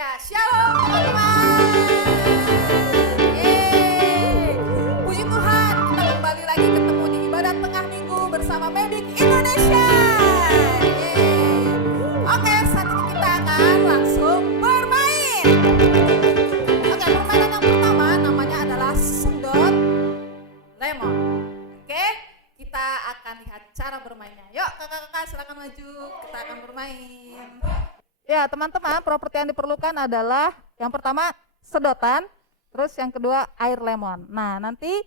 Ya, shalom teman-teman. Yeay. Puji Tuhan, kita kembali lagi ketemu di ibadah tengah minggu bersama Medik Indonesia. Yeay. Oke, saat ini kita akan langsung bermain. Oke, permainan yang pertama namanya adalah sedot lemon. Oke, kita akan lihat cara bermainnya. Yuk kakak-kakak silakan maju, kita akan bermain. Ya teman-teman, properti yang diperlukan adalah yang pertama sedotan, terus yang kedua air lemon. Nah nanti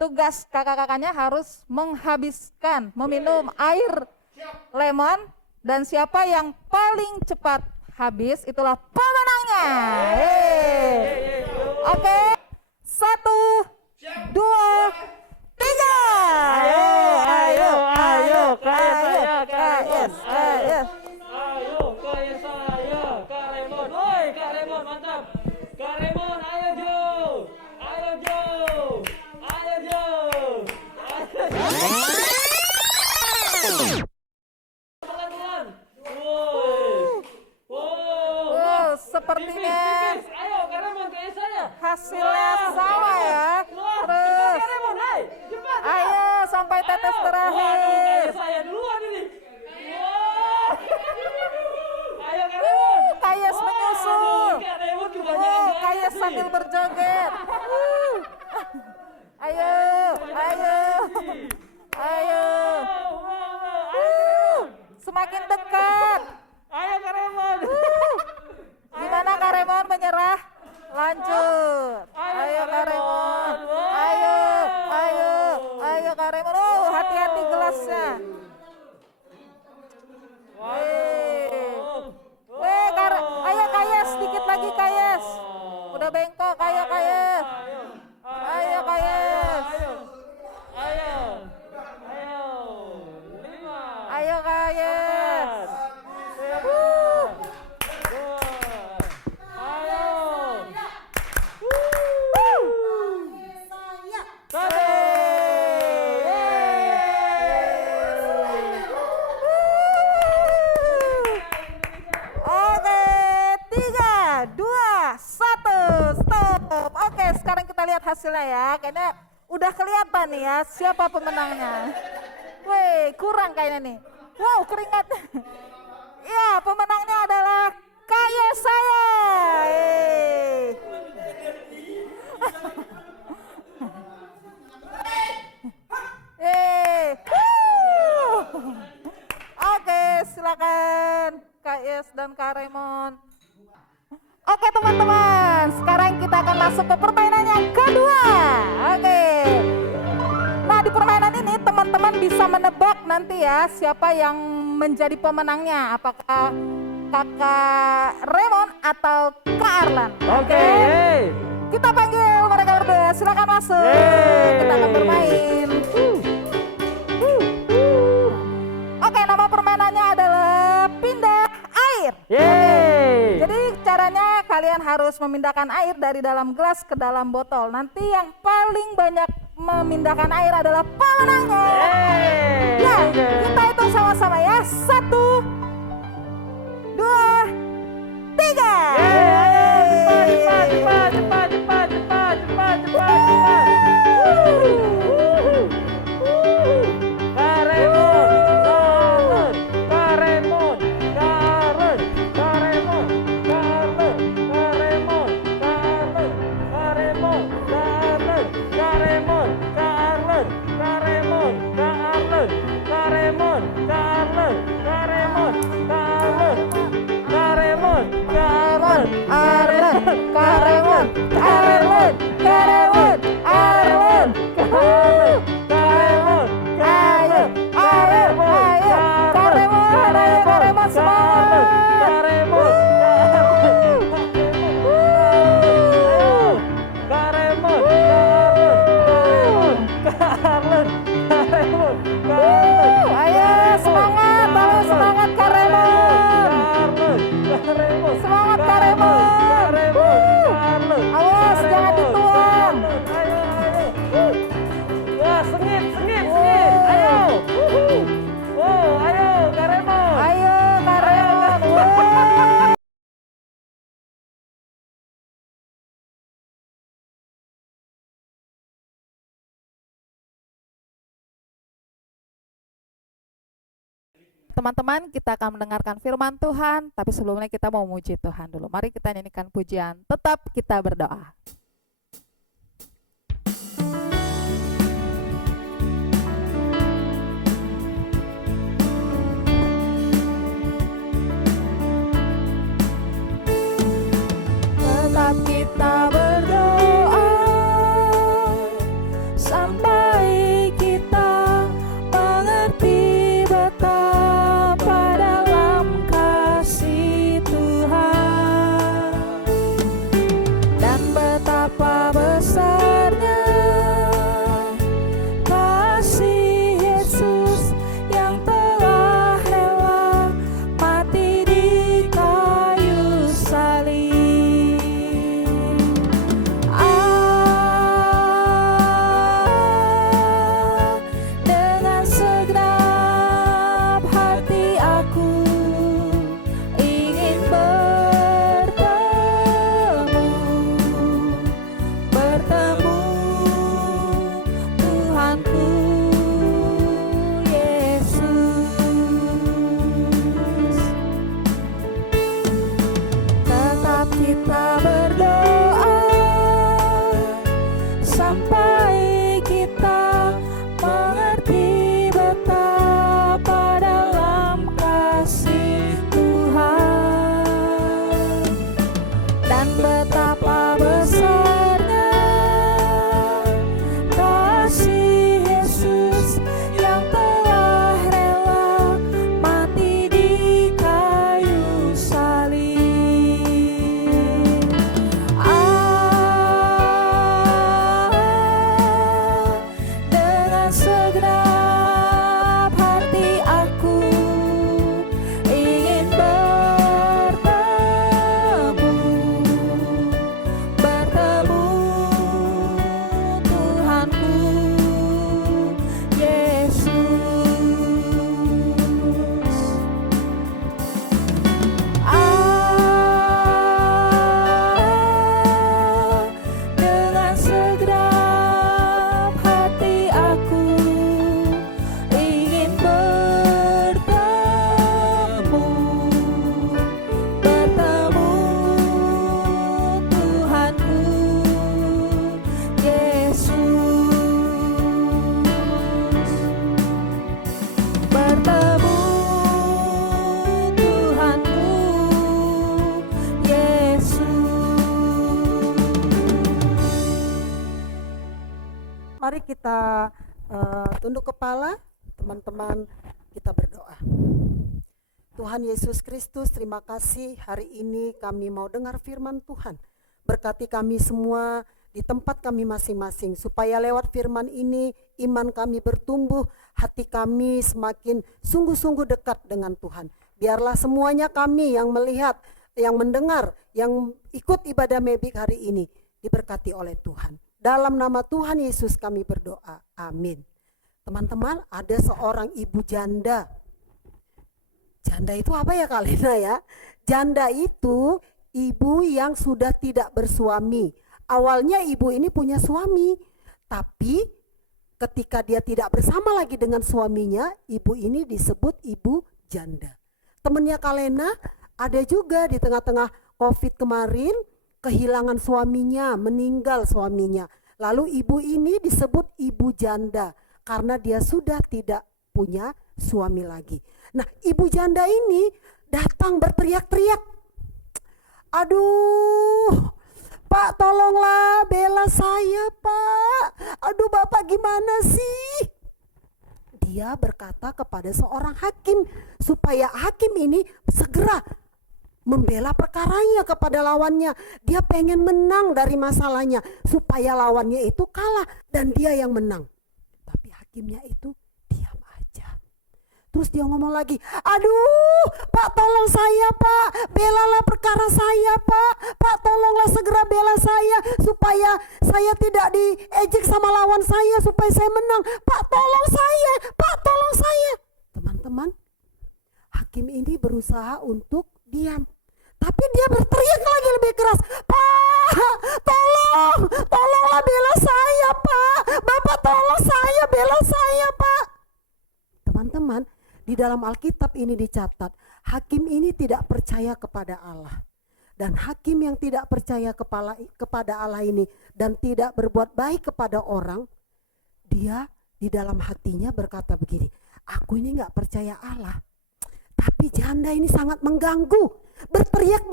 tugas kakak-kakaknya harus menghabiskan, meminum air lemon, dan siapa yang paling cepat habis itulah pemenangnya. Oke, 1, 2, 3. Ayo, KS. Mantap. Kak Raymond, ayo Jo. Pelan-pelan. Sepertinya Tipis. Ayo Kak Raymond, kayak saya. hasilnya sama ya. Terus Kak Raymond, cepat. ayo sampai tetes terakhir. Kayak saya duluan ini. Ayo Kak Raymond. Kayes menyusul. Kak Raymond kebanyakan Kayes sambil berjoget. Ayo. Semakin dekat. Ayo Kak Raymond. Gimana Kak Raymond, menyerah? Lanjut. Ayo Kak Raymond. Ayo Kak Raymond. Hati-hati gelasnya. Ayo Kayes, sedikit lagi Kayes. Udah bengkok, ayo Kayes. Ayo Kayes. Ayo Kayes. Oke, 3, 2, 1, stop. Oke, sekarang kita lihat hasilnya ya. Kayaknya udah kelihatan nih ya siapa pemenangnya. Wih, kurang kayaknya nih. Wow, keringat. Ya, pemenangnya adalah Kayes saya. Oke, silakan Kayes dan Kak Raymond. Oke teman-teman, sekarang kita akan masuk ke permainan yang kedua. Oke. Nah di permainan ini teman-teman bisa menebak nanti ya siapa yang menjadi pemenangnya. Apakah Kakak Raymond atau Kak Arlan. Oke. Kita panggil mereka berdua, silakan masuk. Kita akan bermain. Oke, nama permainannya adalah pindah air. Jadi caranya kalian harus memindahkan air dari dalam gelas ke dalam botol. Nanti yang paling banyak memindahkan air adalah pemenangnya. Ya, kita hitung sama-sama ya. 1, 2, 3. Cepat. Ayo Kak Raymond. Teman-teman, kita akan mendengarkan firman Tuhan, tapi sebelumnya kita mau memuji Tuhan dulu. Mari kita nyanyikan pujian, tetap kita berdoa. Tetap kita berdoa sampai kita mengerti betapa dalam kasih Tuhan dan betapa besarnya kasih Yesus yang telah rela mati di kayu salib. Dengan segenap hati aku ingin bertemu Tuhanku Yesus. Tetap kita berdoa sampai kita mengerti betapa dalam kasih Tuhan dan betapa besarnya kasih Yesus yang telah rela mati di kayu salib. Dengan segenap hati aku ingin bertemu Tuhanku Yesus. Dengan segenap hati aku ingin bertemu Tuhanku Yesus. Bertemu Tuhanku Yesus. Mari kita tunduk kepala, teman-teman, kita berdoa. Tuhan Yesus Kristus, terima kasih hari ini kami mau dengar firman Tuhan. Berkati kami semua di tempat kami masing-masing, supaya lewat firman ini iman kami bertumbuh, hati kami semakin sungguh-sungguh dekat dengan Tuhan. Biarlah semuanya kami yang melihat, yang mendengar, yang ikut ibadah Mebik hari ini diberkati oleh Tuhan. Dalam nama Tuhan Yesus kami berdoa, amin. Teman-teman, ada seorang ibu janda. Janda itu apa ya Kak Lena ya? Janda itu ibu yang sudah tidak bersuami. Awalnya ibu ini punya suami, tapi ketika dia tidak bersama lagi dengan suaminya, ibu ini disebut ibu janda. Temennya Kak Lena ada juga di tengah-tengah COVID kemarin, kehilangan suaminya, meninggal suaminya. Lalu ibu ini disebut ibu janda karena dia sudah tidak punya suami lagi. Nah, ibu janda ini datang berteriak-teriak. Aduh, Pak tolonglah bela saya Pak. Aduh Bapak gimana sih? Dia berkata kepada seorang hakim supaya hakim ini segera membela perkaranya kepada lawannya. Dia pengen menang dari masalahnya supaya lawannya itu kalah dan dia yang menang. Tapi hakimnya itu diam aja. Terus dia ngomong lagi, aduh Pak tolong saya Pak, belalah perkara saya Pak. Pak tolonglah segera bela saya supaya saya tidak diejek sama lawan saya, supaya saya menang. Pak tolong saya, Pak tolong saya. Teman-teman, hakim ini berusaha untuk diam. Tapi dia berteriak lagi lebih keras, Pak tolonglah bela saya Pak. Bapak tolong saya, bela saya Pak. Teman-teman, Di dalam Alkitab ini dicatat, hakim ini tidak percaya kepada Allah. Dan hakim yang tidak percaya kepada Allah ini dan tidak berbuat baik kepada orang, dia di dalam hatinya berkata begini, aku ini gak percaya Allah, tapi janda ini sangat mengganggu, berteriak,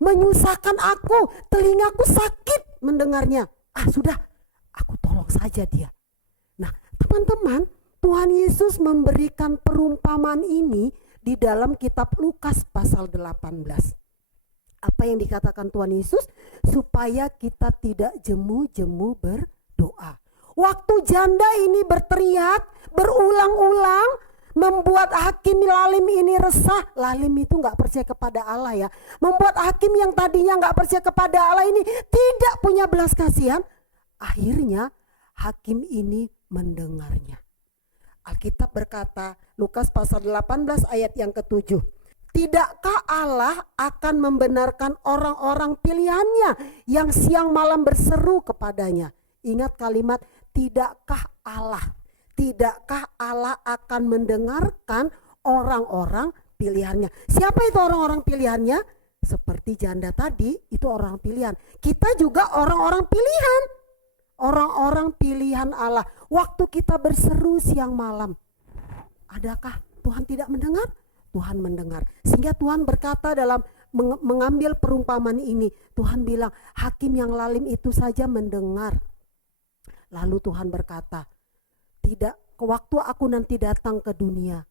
menyusahkan aku, telingaku sakit mendengarnya. Sudah, aku tolong saja dia. Nah, teman-teman, Tuhan Yesus memberikan perumpamaan ini di dalam kitab Lukas pasal 18. Apa yang dikatakan Tuhan Yesus? Supaya kita tidak jemu-jemu berdoa. Waktu janda ini berteriak berulang-ulang, membuat hakim lalim ini resah. Lalim itu gak percaya kepada Allah ya. Membuat hakim yang tadinya gak percaya kepada Allah ini tidak punya belas kasihan. Akhirnya hakim ini mendengarnya. Alkitab berkata, Lukas pasal 18 ayat yang ke-7. Tidakkah Allah akan membenarkan orang-orang pilihannya yang siang malam berseru kepadanya? Ingat kalimat tidakkah Allah. Tidakkah Allah akan mendengarkan orang-orang pilihannya? Siapa itu orang-orang pilihannya? Seperti janda tadi, itu orang pilihan. Kita juga orang-orang pilihan. Orang-orang pilihan Allah. Waktu kita berseru siang malam, adakah Tuhan tidak mendengar? Tuhan mendengar. Sehingga Tuhan berkata dalam mengambil perumpamaan ini, Tuhan bilang hakim yang lalim itu saja mendengar. Lalu Tuhan berkata, tidak, waktu aku nanti datang ke dunia,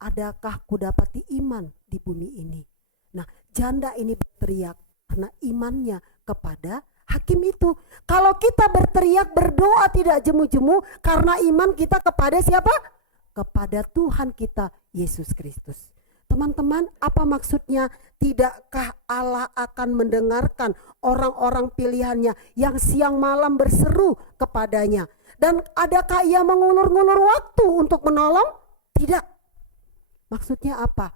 adakah kudapati iman di bumi ini? Nah, janda ini berteriak karena imannya kepada hakim itu. Kalau kita berteriak berdoa tidak jemu-jemu karena iman kita kepada siapa? Kepada Tuhan kita Yesus Kristus. Teman-teman, apa maksudnya? Tidakkah Allah akan mendengarkan orang-orang pilihannya yang siang malam berseru kepadanya? Dan adakah ia mengulur-ngulur waktu untuk menolong? Tidak. Maksudnya apa?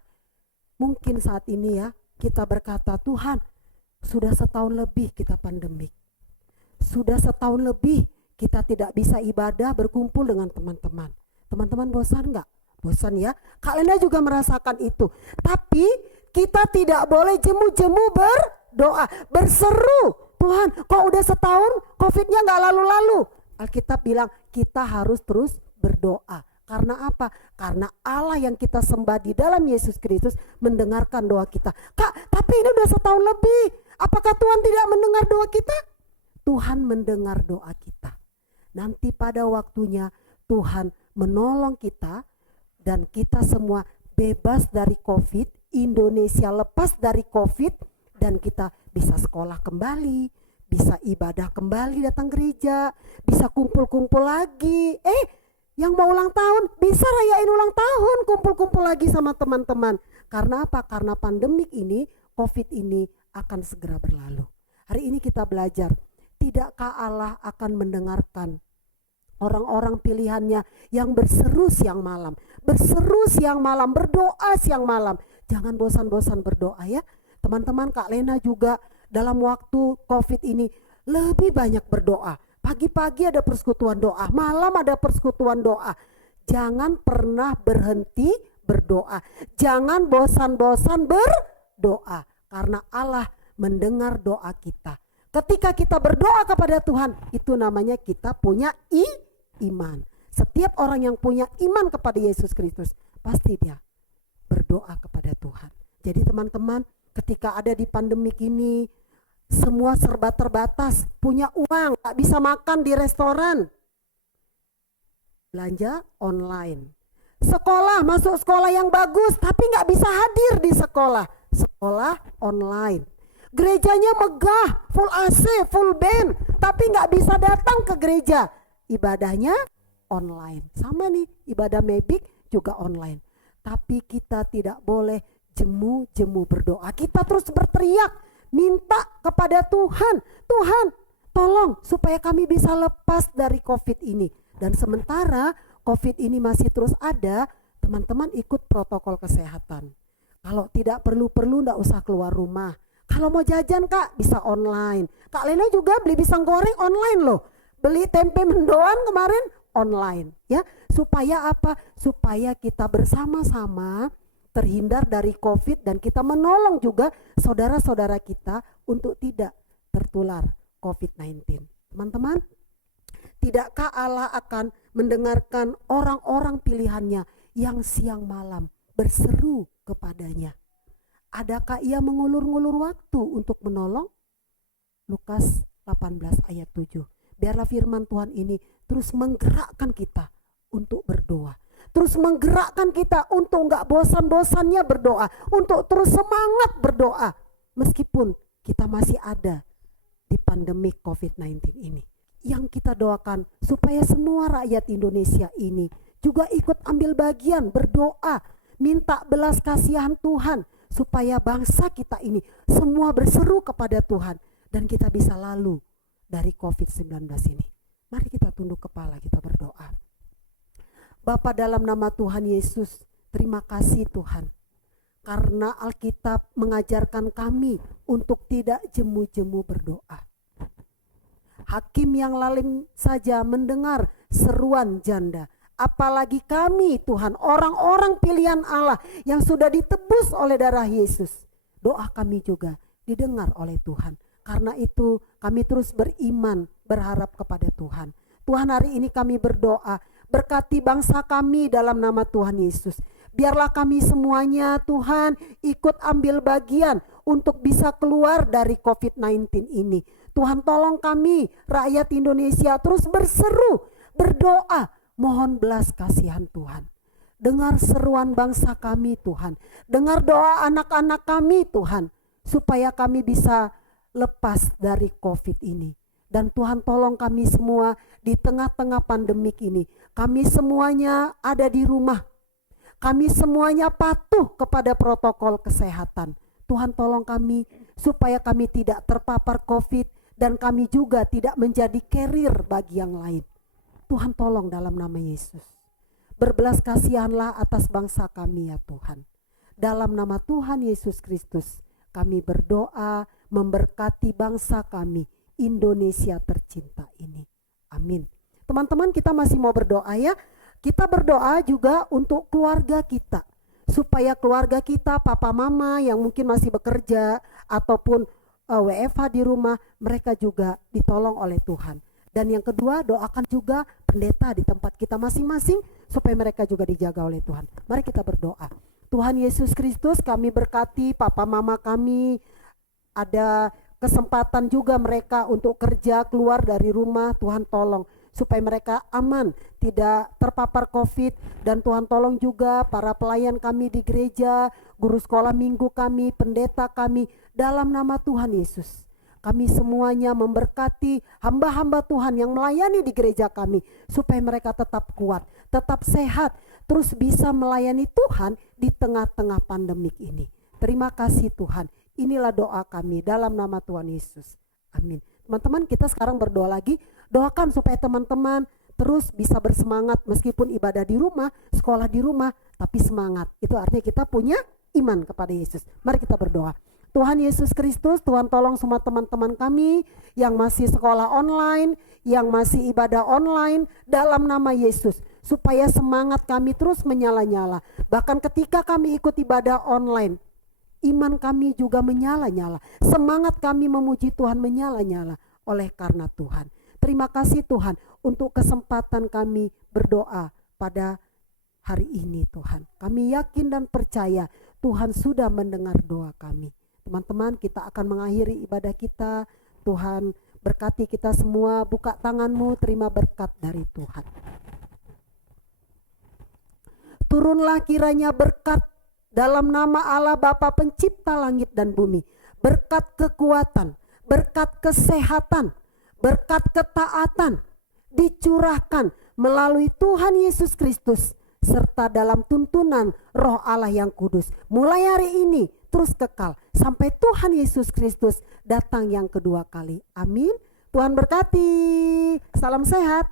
Mungkin saat ini ya kita berkata, Tuhan, sudah setahun lebih kita pandemik. Sudah setahun lebih kita tidak bisa ibadah berkumpul dengan teman-teman. Teman-teman bosan gak? Bosan ya. Kak Lena juga merasakan itu. Tapi kita tidak boleh jemu-jemu berdoa, berseru. Tuhan, kok udah setahun COVID-nya gak lalu-lalu? Alkitab bilang kita harus terus berdoa. Karena apa? Karena Allah yang kita sembah di dalam Yesus Kristus mendengarkan doa kita. Kak, tapi ini udah setahun lebih. Apakah Tuhan tidak mendengar doa kita? Tuhan mendengar doa kita. Nanti pada waktunya Tuhan menolong kita dan kita semua bebas dari COVID. Indonesia lepas dari COVID dan kita bisa sekolah kembali, bisa ibadah kembali, datang gereja, bisa kumpul-kumpul lagi. Yang mau ulang tahun bisa rayain ulang tahun, kumpul-kumpul lagi sama teman-teman. Karena apa? Karena pandemik ini, COVID ini akan segera berlalu. Hari ini kita belajar, tidakkah Allah akan mendengarkan orang-orang pilihannya yang berseru siang malam, berdoa siang malam. Jangan bosan-bosan berdoa ya. Teman-teman, Kak Lena juga dalam waktu COVID ini lebih banyak berdoa. Pagi-pagi ada persekutuan doa, malam ada persekutuan doa. Jangan pernah berhenti berdoa. Jangan bosan-bosan berdoa. Karena Allah mendengar doa kita. Ketika kita berdoa kepada Tuhan, itu namanya kita punya iman. Setiap orang yang punya iman kepada Yesus Kristus, pasti dia berdoa kepada Tuhan. Jadi teman-teman, ketika ada di pandemik ini, semua serba terbatas, punya uang, gak bisa makan di restoran, belanja online. Sekolah, masuk sekolah yang bagus, tapi gak bisa hadir di sekolah, sekolah online. Gerejanya megah, full AC, full band, tapi gak bisa datang ke gereja, ibadahnya online. Sama nih, ibadah Mebik juga online. Tapi kita tidak boleh jemu-jemu berdoa. Kita terus berteriak, minta kepada Tuhan, Tuhan tolong supaya kami bisa lepas dari COVID ini. Dan sementara COVID ini masih terus ada, teman-teman ikut protokol kesehatan. Kalau tidak perlu-perlu enggak usah keluar rumah. Kalau mau jajan Kak, bisa online. Kak Lena juga beli pisang goreng online loh. Beli tempe mendoan kemarin online. ya. Supaya apa? Supaya kita bersama-sama terhindar dari COVID dan kita menolong juga saudara-saudara kita untuk tidak tertular COVID-19. Teman-teman, tidakkah Allah akan mendengarkan orang-orang pilihannya yang siang malam berseru kepadanya? Adakah ia mengulur-ngulur waktu untuk menolong? Lukas 18 ayat 7. Biarlah firman Tuhan ini terus menggerakkan kita untuk berdoa. Terus menggerakkan kita untuk enggak bosan-bosannya berdoa. Untuk terus semangat berdoa. Meskipun kita masih ada di pandemi COVID-19 ini. Yang kita doakan supaya semua rakyat Indonesia ini juga ikut ambil bagian berdoa. Minta belas kasihan Tuhan. Supaya bangsa kita ini semua berseru kepada Tuhan. Dan kita bisa lalu dari COVID-19 ini. Mari kita tunduk kepala, kita berdoa. Bapa, dalam nama Tuhan Yesus, terima kasih Tuhan. Karena Alkitab mengajarkan kami untuk tidak jemu-jemu berdoa. Hakim yang lalim saja mendengar seruan janda. Apalagi kami Tuhan, orang-orang pilihan Allah yang sudah ditebus oleh darah Yesus. Doa kami juga didengar oleh Tuhan. Karena itu kami terus beriman, berharap kepada Tuhan. Tuhan, hari ini kami berdoa, berkati bangsa kami dalam nama Tuhan Yesus. Biarlah kami semuanya Tuhan ikut ambil bagian untuk bisa keluar dari COVID-19 ini. Tuhan, tolong kami rakyat Indonesia terus berseru, berdoa, mohon belas kasihan Tuhan. Dengar seruan bangsa kami Tuhan, dengar doa anak-anak kami Tuhan, supaya kami bisa lepas dari COVID ini. Dan Tuhan, tolong kami semua di tengah-tengah pandemik ini. Kami semuanya ada di rumah. Kami semuanya patuh kepada protokol kesehatan. Tuhan, tolong kami supaya kami tidak terpapar COVID dan kami juga tidak menjadi carrier bagi yang lain. Tuhan, tolong dalam nama Yesus. Berbelas kasihanlah atas bangsa kami ya Tuhan. Dalam nama Tuhan Yesus Kristus kami berdoa, memberkati bangsa kami, Indonesia tercinta ini. Amin. Teman-teman, kita masih mau berdoa ya. Kita berdoa juga untuk keluarga kita. Supaya keluarga kita, papa mama yang mungkin masih bekerja ataupun WFH di rumah, mereka juga ditolong oleh Tuhan. Dan yang kedua, doakan juga pendeta di tempat kita masing-masing supaya mereka juga dijaga oleh Tuhan. Mari kita berdoa. Tuhan Yesus Kristus, kami berkati papa mama kami, ada kesempatan juga mereka untuk kerja keluar dari rumah. Tuhan, tolong supaya mereka aman, tidak terpapar COVID. Dan Tuhan, tolong juga para pelayan kami di gereja, guru sekolah minggu kami, pendeta kami, dalam nama Tuhan Yesus. Kami semuanya memberkati hamba-hamba Tuhan yang melayani di gereja kami, supaya mereka tetap kuat, tetap sehat, terus bisa melayani Tuhan di tengah-tengah pandemik ini. Terima kasih Tuhan. Inilah doa kami dalam nama Tuhan Yesus. Amin. Teman-teman, kita sekarang berdoa lagi. Doakan supaya teman-teman terus bisa bersemangat meskipun ibadah di rumah, sekolah di rumah, tapi semangat. Itu artinya kita punya iman kepada Yesus. Mari kita berdoa. Tuhan Yesus Kristus, Tuhan tolong semua teman-teman kami yang masih sekolah online, yang masih ibadah online, dalam nama Yesus. Supaya semangat kami terus menyala-nyala. Bahkan ketika kami ikut ibadah online, iman kami juga menyala-nyala. Semangat kami memuji Tuhan menyala-nyala oleh karena Tuhan. Terima kasih Tuhan untuk kesempatan kami berdoa pada hari ini Tuhan. Kami yakin dan percaya Tuhan sudah mendengar doa kami. Teman-teman, kita akan mengakhiri ibadah kita. Tuhan berkati kita semua. Buka tanganmu, terima berkat dari Tuhan. Turunlah kiranya berkat dalam nama Allah Bapa pencipta langit dan bumi. Berkat kekuatan, berkat kesehatan, berkat ketaatan dicurahkan melalui Tuhan Yesus Kristus, serta dalam tuntunan Roh Allah yang kudus. Mulai hari ini terus kekal sampai Tuhan Yesus Kristus datang yang kedua kali. Amin. Tuhan berkati. Salam sehat.